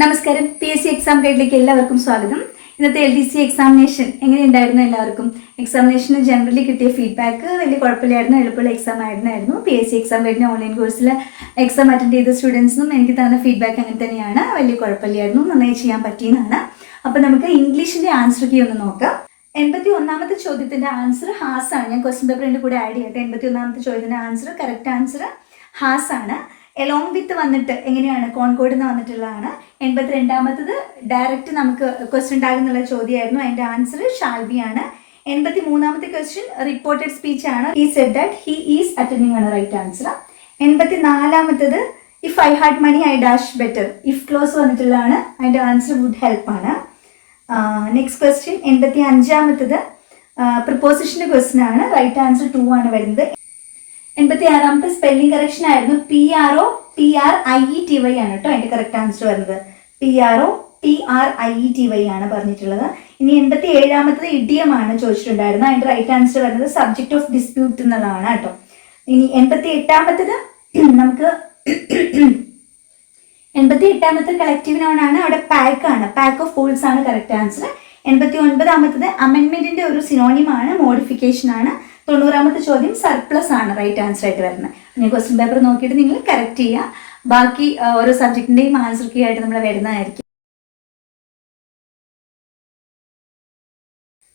നമസ്കാരം. P S C exam ഗൈഡിലേക്ക് എല്ലാവർക്കും സ്വാഗതം. ഇന്നത്തെ എൽ ഡി സി എക്സാമിനേഷൻ എങ്ങനെയുണ്ടായിരുന്നു എല്ലാവർക്കും? എക്സാമിനേഷന് ജനറലി കിട്ടിയ ഫീഡ്ബാക്ക് വലിയ കുഴപ്പമില്ലായിരുന്നു എളുപ്പമുള്ള എക്സാം ആയിരുന്നായിരുന്നു. പി എസ് സി എക്സാം ഗൈഡിന് ഓൺലൈൻ കോഴ്സിൽ എക്സാം അറ്റൻഡ് ചെയ്ത സ്റ്റുഡൻസിനും എനിക്ക് തന്ന ഫീഡ്ബാക്ക് അങ്ങനെ തന്നെയാണ്. വലിയ കുഴപ്പമില്ലായിരുന്നു നന്നായി ചെയ്യാൻ പറ്റിയെന്നാണ്. അപ്പോൾ നമുക്ക് ഇംഗ്ലീഷിന്റെ ആൻസർ കീ ഒന്ന് നോക്കാം. എൺപത്തി ഒന്നാമത്തെ ചോദ്യത്തിന്റെ ആൻസർ ഹാസ് ആണ് ഞാൻ ക്വസ്റ്റ്യൻ പേപ്പറിന്റെ കൂടെ ആഡ് ചെയ്യട്ടെ എൺപത്തി ഒന്നാമത്തെ ചോദ്യത്തിന്റെ ആൻസർ കറക്റ്റ് ആൻസർ ഹാസ് ആണ് എലോങ് വിത്ത് വന്നിട്ട് എങ്ങനെയാണ്? കോൺകോഡ് എന്ന് വന്നിട്ടുള്ളതാണ്. എൺപത്തി രണ്ടാമത്തത് ഡയറക്റ്റ് നമുക്ക് ക്വസ്റ്റ്യൻ ഉണ്ടാകുന്നുള്ള ചോദ്യമായിരുന്നു. അതിന്റെ ആൻസർ ഷാൽബി ആണ് എൺപത്തി മൂന്നാമത്തെ ക്വസ്റ്റ്യൻ റിപ്പോർട്ടഡ് സ്പീച്ച് ആണ്. ഈ said that he is attending ആണ് റൈറ്റ് ആൻസർ എൺപത്തി നാലാമത്തത് if I had money I dash better if clause വന്നിട്ടുള്ളതാണ്. അതിന്റെ ആൻസർ വുഡ് ഹെൽപ്പ് ആണ്. നെക്സ്റ്റ് ക്വസ്റ്റ്യൻ എൺപത്തി അഞ്ചാമത്തത് പ്രിപ്പോസിഷന്റെ ക്വസ്റ്റ്യൻ ആണ്. റൈറ്റ് ആൻസർ ടു ആണ് വരുന്നത്. എൺപത്തി ആറാമത്തെ സ്പെല്ലിംഗ് കറക്ഷൻ ആയിരുന്നു P R O T R I E T Y ആണ് കേട്ടോ അതിന്റെ കറക്റ്റ് ആൻസർ വരുന്നത്. P R O T R I E T Y ആണ് പറഞ്ഞിട്ടുള്ളത്. ഇനി എൺപത്തി ഏഴാമത്തത് ഇഡിയമാണ് ചോദിച്ചിട്ടുണ്ടായിരുന്നത്. അതിന്റെ റൈറ്റ് ആൻസർ വരുന്നത് സബ്ജക്ട് ഓഫ് ഡിസ്പ്യൂട്ട് എന്നുള്ളതാണ് കേട്ടോ ഇനി എൺപത്തി എട്ടാമത്തത് നമുക്ക് എൺപത്തി എട്ടാമത്തെ കളക്റ്റീവ് നോൺ ആണ്. അവിടെ പാക്ക് ആണ്. പാക്ക് ഓഫ് ഫോൾസ് ആണ് കറക്റ്റ് ആൻസർ എൺപത്തി ഒൻപതാമത്തത് അമെൻമെന്റിന്റെ ഒരു സിനോണിമാണ് മോഡിഫിക്കേഷൻ ആണ്. തൊണ്ണൂറാമത്തെ ചോദ്യം സർപ്ലസ് ആണ് റൈറ്റ് ആൻസർ ആയിട്ട് വരുന്നത് ഞാൻ ക്വസ്റ്റ്യൻ പേപ്പർ നോക്കിയിട്ട് നിങ്ങൾ കറക്റ്റ് ചെയ്യുക ബാക്കി ഓരോ സബ്ജക്റ്റിന്റെയും ആൻസർ കീ ആയിട്ട് നമ്മൾ വരുന്നതായിരിക്കും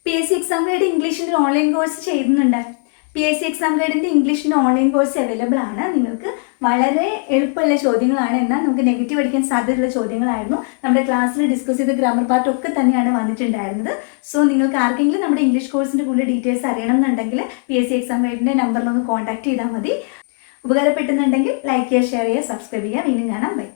പി എസ് സി എക്സാം ഇംഗ്ലീഷിന്റെ ഓൺലൈൻ കോഴ്സ് ചെയ്യുന്നുണ്ട്. പി എസ് സി എക്സാം ഗൈഡിന്റെ ഇംഗ്ലീഷിന്റെ ഓൺലൈൻ കോഴ്സ് അവൈലബിൾ ആണ്. നിങ്ങൾക്ക് വളരെ എളുപ്പമുള്ള ചോദ്യങ്ങളാണ്. എന്നാൽ നമുക്ക് നെഗറ്റീവ് അടിക്കാൻ സാധ്യതയുള്ള ചോദ്യങ്ങളായിരുന്നു. നമ്മുടെ ക്ലാസ്സിൽ ഡിസ്കസ് ചെയ്ത ഗ്രാമർ പാർട്ട് ഒക്കെ തന്നെയാണ് വന്നിട്ടുണ്ടായിരുന്നത്. സോ നിങ്ങൾക്ക് ആർക്കെങ്കിലും നമ്മുടെ ഇംഗ്ലീഷ് കോഴ്സിന്റെ കൂടുതൽ ഡീറ്റെയിൽസ് അറിയണം എന്നുണ്ടെങ്കിൽ പി എസ് സി എക്സാം ഗൈഡിന്റെ നമ്പറിലൊന്ന് കോൺടാക്ട് ചെയ്താൽ മതി. ഉപകാരപ്പെടുന്നുണ്ടെങ്കിൽ ലൈക്ക് ചെയ്യുക ഷെയർ ചെയ്യുക സബ്സ്ക്രൈബ് ചെയ്യുക. വീണ്ടും കാണാം. ബൈ